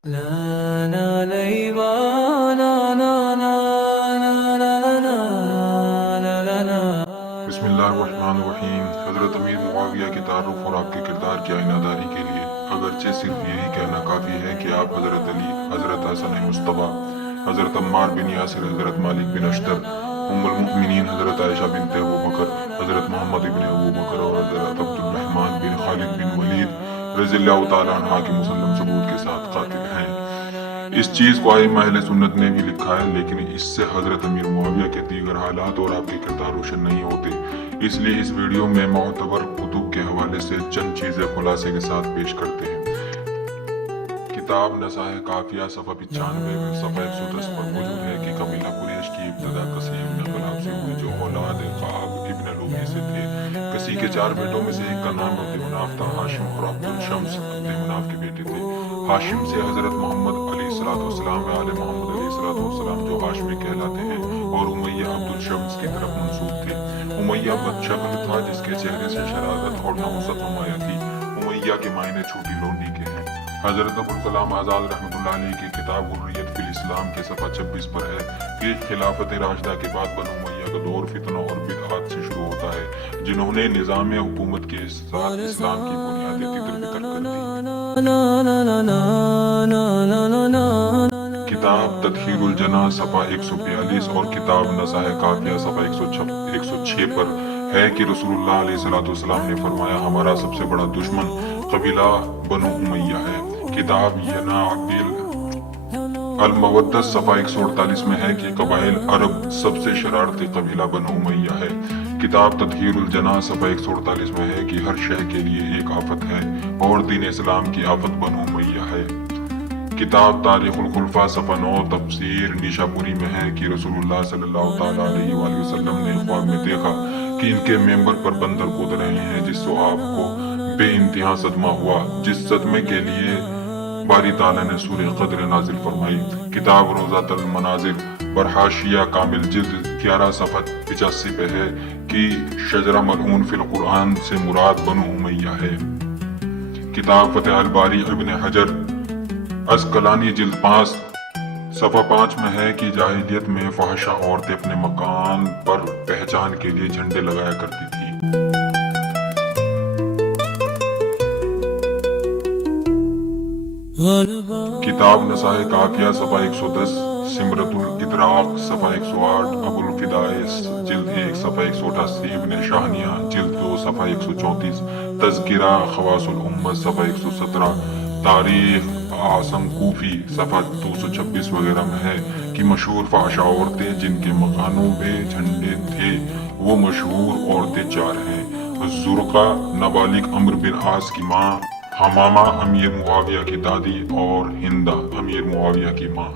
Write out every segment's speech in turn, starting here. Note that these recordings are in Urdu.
بسم اللہ الرحمن الرحیم۔ حضرت امیر معاویہ کے تعارف اور آپ کے کردار کی آئینہ داری کے لیے اگرچہ صرف یہی کہنا کافی ہے کہ آپ حضرت علی، حضرت حسن مصطفیٰ، حضرت عمار بن یاسر، حضرت مالک بن اشتر، ام المؤمنین حضرت عائشہ بنت ابو بکر، حضرت محمد بن ابو بکر اور حضرت عبد الرحمن بن خالد بن ولید رضی اللہ تعالیٰ عنہ کے مسلم ثبوت کے ساتھ قاتل ہیں۔ اس چیز کو ائمہ اہل سنت نے بھی لکھا ہے، لیکن اس سے حضرت امیر معاویہ کے دیگر حالات اور آپ کے کردار روشن نہیں ہوتے۔ اس لیے اس ویڈیو میں معتبر کتب کے حوالے سے چند چیزیں خلاصے کے ساتھ پیش کرتے ہیں۔ کتاب نصائح کافیہ صفحہ 95 میں صفحہ 110 پر موجود ہے کہ قبیلہ قریش کی ابتدا کسی ابن خلاب سے ہوئی جو اولاد کعب ابن لؤی سے تھے۔ کسی کے 4 بیٹوں میں سے ایک کا نام عبد مناف تھا۔ ہاشم اور عبد الشمس عبد مناف کے بیٹے تھے۔ ہاشم سے حضرت محمد علیہ السلام و آل محمد علیہ السلام جو ہاشمی کہلاتے ہیں، اور امیہ عبد الشمس کی طرف منسوب تھے۔ امیہ بد شکل تھا جس کے چہرے سے شرارت اور نحوست نمایاں تھی۔ امیہ کے معنی چھوٹی لونڈی کے ہیں۔ حضرت ابوالکلام آزاد رحمۃ اللہ علیہ کی کتاب حریت فی الاسلام کے صفحہ 26 پر ہے کہ خلافت راشدہ کے بعد بنو امیہ کا دور فتنوں اور بدعات سے شروع ہوتا ہے، جنہوں نے نظام حکومت کے ساتھ اسلام کی بنیادیں تتر بتر کر دی۔ کتاب تدخیر الجناح صفحہ 142 اور کتاب نصائح کافیہ صفحہ 106 پر ہے کہ رسول اللہ علیہ السلام نے فرمایا، ہمارا سب سے بڑا دشمن قبیلہ بنو امیہ ہے۔ کتاب ینابیع المودت صفحہ 148 میں ہے کہ قبائل عرب سب سے شرارتی قبیلہ بنو امیہ ہے۔ کتاب تطہیر الجناح صفحہ 148 میں ہے کہ ہر شے کے لیے ایک آفت ہے اور دین اسلام کی آفت بنو امیہ ہے۔ کتاب تاریخ الخلفاء صفحہ 9 تفسیر نیشاپوری میں ہے کہ رسول اللہ صلی اللہ تعالیٰ علیہ وآلہ وسلم نے خواب میں دیکھا کہ ان کے ممبر پر بندر کود رہے ہیں، جس سے آپ کو بے انتہا صدمہ ہوا، جس صدمے کے لیے باری تعالیٰ نے سورہ قدر نازل فرمائی۔ کتاب روضۃ المناظر پر حاشیہ کامل جلد 11 صفحہ 85 پہ ہے کہ شجرہ ملعون فی القرآن سے مراد بنو امیہ ہے۔ کتاب فتح الباری ابن حجر عسقلانی جلد 5 صفحہ 5 میں ہے کہ جاہلیت میں فحشہ عورتیں اپنے مکان پر پہچان کے لیے جھنڈے لگایا کرتی تھی۔ کتاب نصائح کافیہ صفحہ 110 سمرت الادراک صفحہ 108 ابو الفدائے جلد 1 صفحہ 188 ابن شاہنیہ جلد 2 صفحہ 134 تذکرہ خواص الامت صفحہ 117 تاریخ اعظم کوفی صفحہ 226 وغیرہ میں ہے کہ مشہور فحشہ عورتیں جن کے مکانوں میں جھنڈے تھے، وہ مشہور عورتیں 4 ہیں: زرقہ نابالغ عمرو بن عاص کی ماں، حمامہ امیر معاویہ کی دادی، اور ہندہ امیر معاویہ کی ماں۔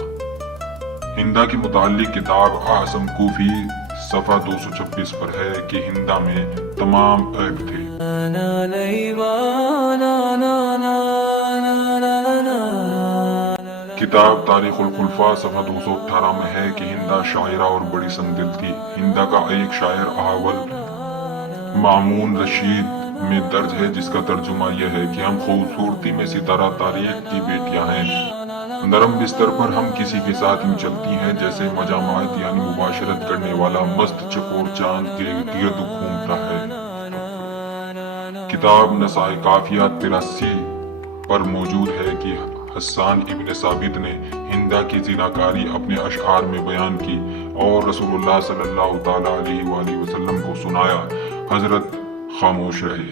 ہندہ کے متعلق کتاب اعظم کوفی صفحہ 226 پر ہے کہ ہندہ میں تمام عیب تھے۔ کتاب تاریخ الخلفاء صفحہ 218 میں ہے کہ ہندہ شاعرہ اور بڑی سنگدل تھی۔ ہندہ کا ایک شاعر احول مامون رشید میں درج ہے، جس کا ترجمہ یہ ہے کہ ہم خوبصورتی میں ستارہ تاریخ کی بیٹیاں ہیں، نرم بستر پر ہم کسی کے ساتھ یوں چلتی ہیں جیسے مجامعت یعنی مباشرت کرنے والا مست چکور چاند کے گرد گھومتا ہے۔ کتاب نصائح کافیہ 83 پر موجود ہے کہ حسان ابن ثابت نے ہندہ کی زناکاری اپنے اشعار میں بیان کی اور رسول اللہ صلی اللہ تعالیٰ علیہ وآلہ وسلم کو سنایا۔ حضرت خاموش رہے۔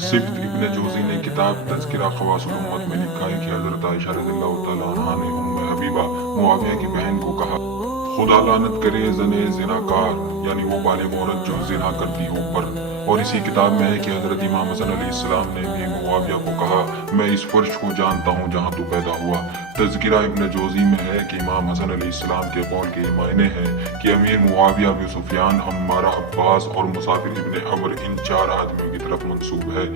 صفت ابن جوزی نے کتاب تذکرہ خواص الامت میں لکھا ہے کہ حضرت عائشہ رضی اللہ تعالیٰ عنہ نے ام حبیبہ معاویہ کی بہن کو کہا، خدا لعنت کرے زنے زناکار، یعنی وہ بالغ عورت جو زنا کرتی ہو پر۔ اور اسی کتاب میں ہے کہ حضرت امام حسن علیہ السلام نے بھی معاویہ کو کہا، میں اس فرش کو جانتا ہوں جہاں تو پیدا ہوا۔ تذکرہ ابن جوزی میں ہے کہ امام حسن علیہ السلام کے قول کے معنی ہیں کہ امیر معاویہ ابو سفیان، عمارہ عباس اور مسافر ابن عمر ان 4 آدمیوں کی طرف منسوب ہے۔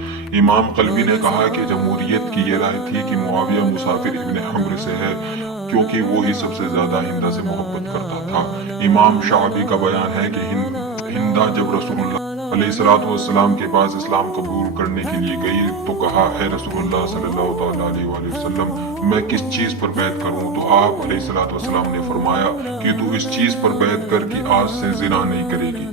امام قلبی نے کہا کہ جمہوریت کی یہ رائے تھی کہ معاویہ مسافر ابن عمر سے ہے، کیونکہ وہ ہی سب سے زیادہ ہندہ سے محبت کرتا تھا۔ امام شعبی کا بیان ہے کہ ہند ہندہ جب رسول اللہ علیہ کے پاس اسلام قبول کرنے کے لیے گئی تو کہا اے رسول اللہ صلی اللہ تعالیٰ علیہ وآلہ وسلم میں کس چیز پر بیعت کروں؟ تو آپ علیہ السلام نے فرمایا کہ تو اس چیز پر بیعت کر کہ آج سے زنا نہیں کرے گی۔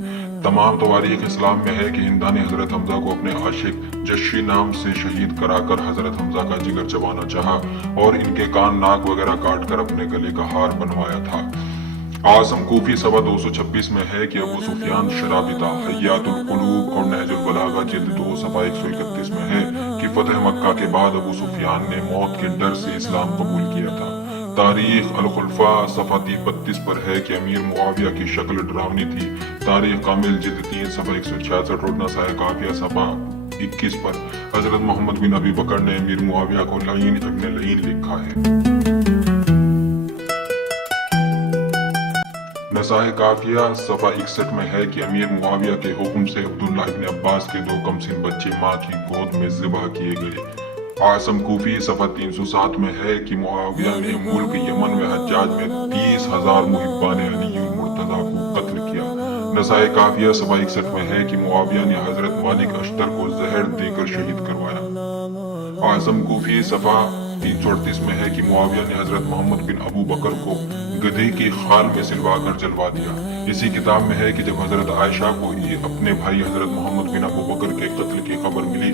تمام تواریخ اسلام میں ہے کہ ہندہ نے حضرت حمزہ کو اپنے عاشق جشی نام سے شہید کرا کر حضرت حمزہ کا جگر چبانا چاہا اور ان کے کان ناک وغیرہ کاٹ کر اپنے گلے کا ہار بنوایا تھا۔ عاصم کوفی صفحہ 226 میں ہے کہ ابو سفیان شرابطہ حیات القلوب اور نہج البلاغہ جلد 2 صفحہ 131 میں ہے کہ فتح مکہ کے بعد ابو سفیان نے موت کے ڈر سے اسلام قبول کیا تھا۔ تاریخ الخلفاء صفحہ 32 پر ہے کہ امیر معاویہ کی شکل ڈراؤنی تھی۔ تاریخ کامل جلد 3 صفحہ 166 اور نسائے کافیہ صفحہ 21 پر حضرت محمد بن ابی بکر نے امیر معاویہ کو لعین ابن لعین لکھا ہے۔ نسائے کافیہ صفحہ 61 میں ہے کہ امیر معاویہ کے حکم سے عبداللہ ابن عباس کے 2 کمسن بچے ماں کی گود میں ذبح کیے گئے۔ عاصم کوفی صفحہ 307 میں ہے کہ معاویہ نے ملک یمن میں حجاج میں 30,000 محبان علی المرتضیٰ کو قتل کیا۔ نسائے کافیہ صفحہ 61 میں ہے کہ معاویہ نے حضرت مالک اشتر کو زہر دے کر شہید کروایا۔ عاصم کوفی صفحہ 338 میں ہے کہ معاویہ نے حضرت محمد بن ابو بکر کو گدھے کی خال میں سلوا کر جلوا دیا۔ اسی کتاب میں ہے کہ جب حضرت عائشہ کو اپنے بھائی حضرت محمد بن ابو بکر کے قتل کی خبر ملی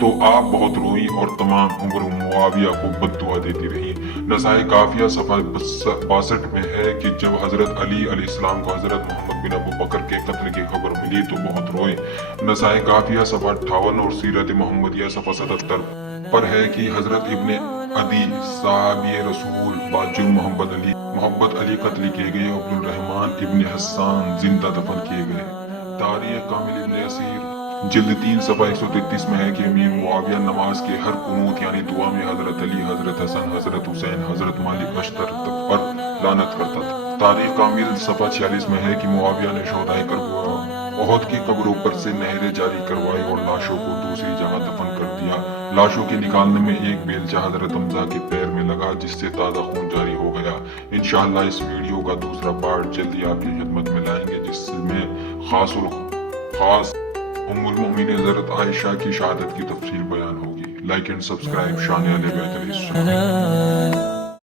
تو آپ بہت روئی اور تمام عمر معاویہ کو بد دعا دیتی رہی۔ نسائے کافیہ صفحہ 62 میں ہے کہ جب حضرت علی علیہ السلام کو حضرت محمد بن ابو بکر کے قتل کی خبر ملی تو بہت روئے۔ نسائے کافیہ صفحہ 58 اور سیرت محمدیہ صفحہ 77 پر ہے کہ حضرت ابن عدی صحابی رسول باجر محمد علی قتل کیے گئے۔ عبد الرحمن ابن حسان زندہ دفن کیے گئے۔ تاریخ کامل ابن اسیر جلد 3 صفحہ 133 میں ہے کہ امیر معاویہ نماز کے ہر قنوت یعنی دعا میں حضرت علی، حضرت حسن، حضرت حسین، حضرت مالک اشتر پر لعنت کرتا تھا۔ تاریخ کامل صفحہ 46 میں ہے کہ معاویہ نے شہدائے کربلا احد کی قبروں پر سے نہریں جاری کروائی اور لاشوں کو دوسری جگہ دفن کر دیا۔ لاشوں کے نکالنے میں ایک بیلچہ حضرت حمزہ کے پیر میں لگا جس سے تازہ خون جاری ہو گیا۔ انشاءاللہ اس ویڈیو کا دوسرا پارٹ جلدی آپ کی خدمت میں لائیں گے جس میں خاص ام المؤمنین حضرت عائشہ کی شہادت کی تفصیل بیان ہوگی۔ لائک اینڈ سبسکرائب شان اہل بیت علیہ السلام۔